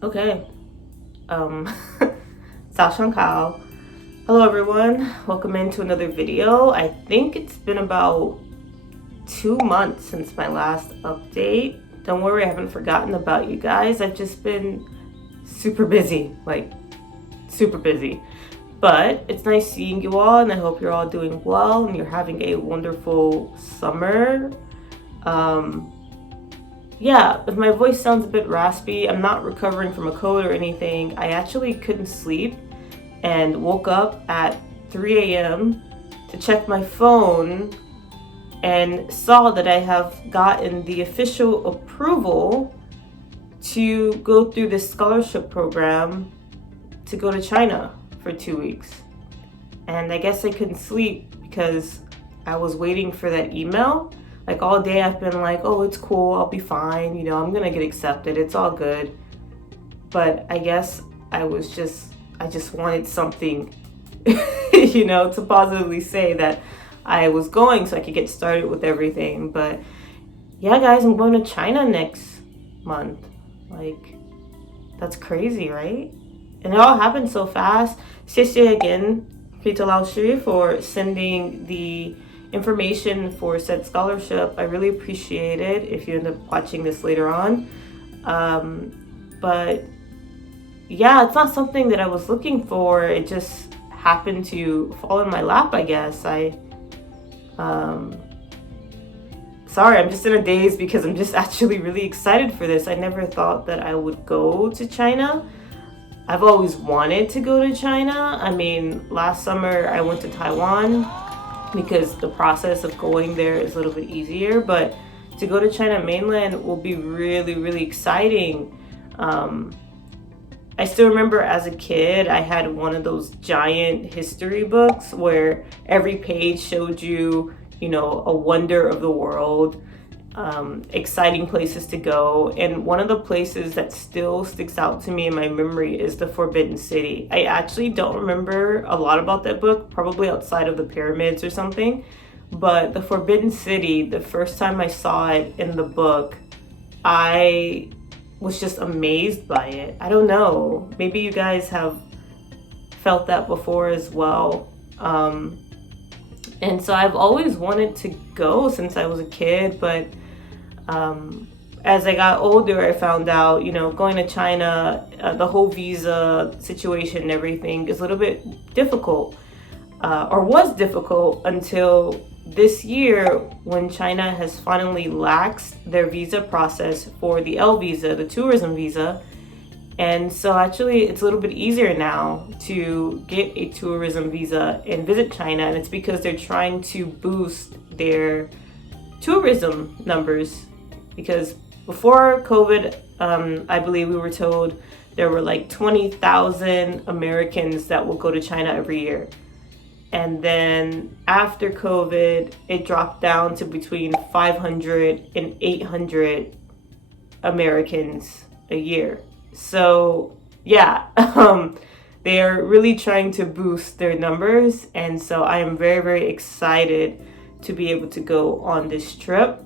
Okay. Um, 早上好. Hello everyone. Welcome into another video. I think it's been about 2 months since my last update. Don't worry, I haven't forgotten about you guys. I've just been super busy, like super busy. But it's nice seeing you all, and I hope you're all doing well and you're having a wonderful summer. Yeah, if my voice sounds a bit raspy, I'm not recovering from a cold or anything. I actually couldn't sleep and woke up at 3 a.m. to check my phone and saw that I have gotten the official approval to go through this scholarship program to go to China for 2 weeks. And I guess I couldn't sleep because I was waiting for that email. Like all day I've been like, oh, it's cool, I'll be fine, you know, I'm gonna get accepted, it's all good. But I guess I just wanted something, you know, to positively say that I was going so I could get started with everything. But yeah, guys, I'm going to China next month. Like, that's crazy, right? And it all happened so fast. 谢谢 again, Rita 老师, for sending the information for said scholarship. I really appreciate it if you end up watching this later on. But yeah, it's not something that I was looking for. It just happened to fall in my lap, I guess. Sorry, I'm just in a daze because I'm just actually really excited for this. I never thought that I would go to China. I've always wanted to go to China. I mean, last summer I went to Taiwan because the process of going there is a little bit easier, but to go to China mainland will be really, really exciting. I still remember as a kid, I had one of those giant history books where every page showed you, you know, a wonder of the world, exciting places to go. And one of the places that still sticks out to me in my memory is the Forbidden City. I actually don't remember a lot about that book, probably outside of the pyramids or something. But the Forbidden City, the first time I saw it in the book, I was just amazed by it. I don't know, maybe you guys have felt that before as well. And so I've always wanted to go since I was a kid, but as I got older, I found out, you know, going to China, the whole visa situation and everything is a little bit difficult, or was difficult until this year when China has finally laxed their visa process for the L visa, the tourism visa. And so actually it's a little bit easier now to get a tourism visa and visit China, and it's because they're trying to boost their tourism numbers. Because before COVID, I believe we were told there were like 20,000 Americans that will go to China every year. And then after COVID, it dropped down to between 500 and 800 Americans a year. So yeah, they are really trying to boost their numbers. And so I am very, very excited to be able to go on this trip,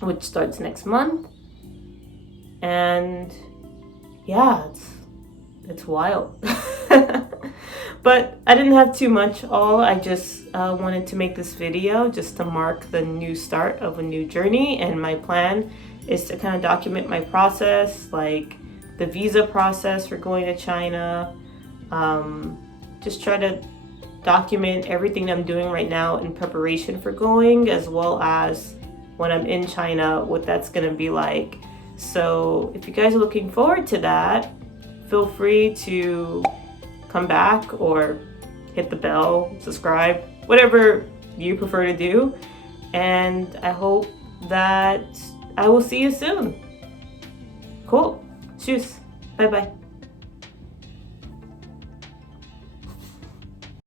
which starts next month. And yeah, it's wild. But I didn't have too much I just wanted to make this video just to mark the new start of a new journey. And my plan is to kind of document my process, like the visa process for going to China. Just try to document everything I'm doing right now in preparation for going, as well as when I'm in China, what that's gonna be like. So if you guys are looking forward to that, feel free to come back or hit the bell, subscribe, whatever you prefer to do. And I hope that I will see you soon. Cool. Tschüss. Bye bye.